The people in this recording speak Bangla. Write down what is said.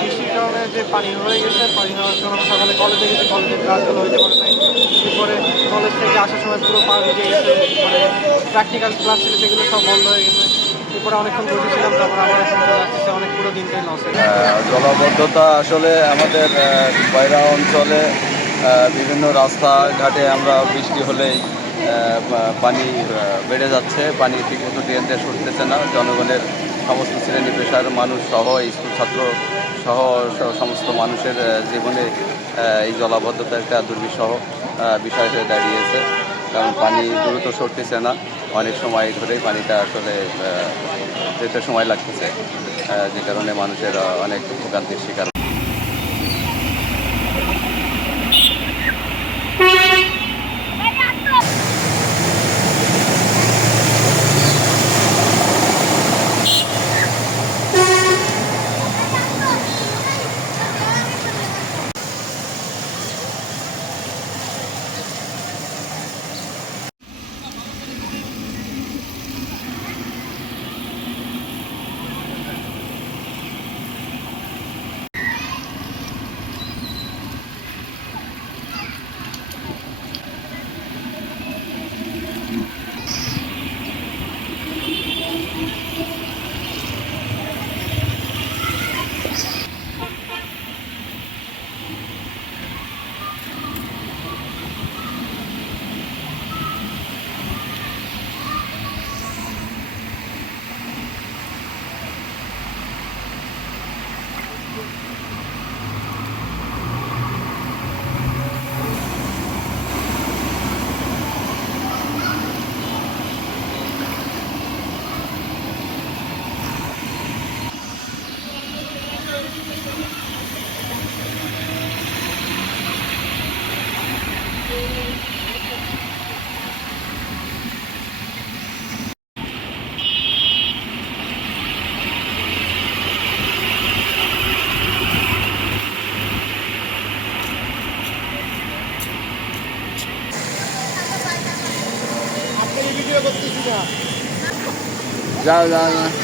বৃষ্টির কারণে যে পানি হয়ে গেছে, পানি হওয়ার কারণে সকালে কলেজে গেছে, কলেজের ক্লাসগুলো হইতে পারে নাই। এরপরে কলেজ থেকে আসার সময় পুরো পা ভিজে গেছে, মানে প্র্যাকটিক্যাল ক্লাস ছিল সেগুলো সব বন্ধ হয়ে গেছে। এরপরে অনেকক্ষণ বসেছিলাম, তারপর আবার এখন চলে আসতেছে, অনেক পুরো দিনটাই লস হয়ে গেছে। জলাবদ্ধতা আসলে আমাদের বাইরা অঞ্চলে বিভিন্ন রাস্তাঘাটে আমরা বৃষ্টি হলেই পানি বেড়ে যাচ্ছে, পানি ঠিকমতো ড্রেন দিয়ে সরতেছে না। জনগণের সমস্ত শ্রেণী পেশার মানুষ সহ স্কুল ছাত্র সহ সমস্ত মানুষের জীবনে এই জলাবদ্ধতা একটা দুর্বিষহ বিষয় হয়ে দাঁড়িয়েছে। কারণ পানি দ্রুত সরতেছে না, অনেক সময় ধরেই পানিটা আসলে যেতে সময় লাগতেছে, যে কারণে মানুষের অনেক ভোগান্তির শিকার। যাও যাও না।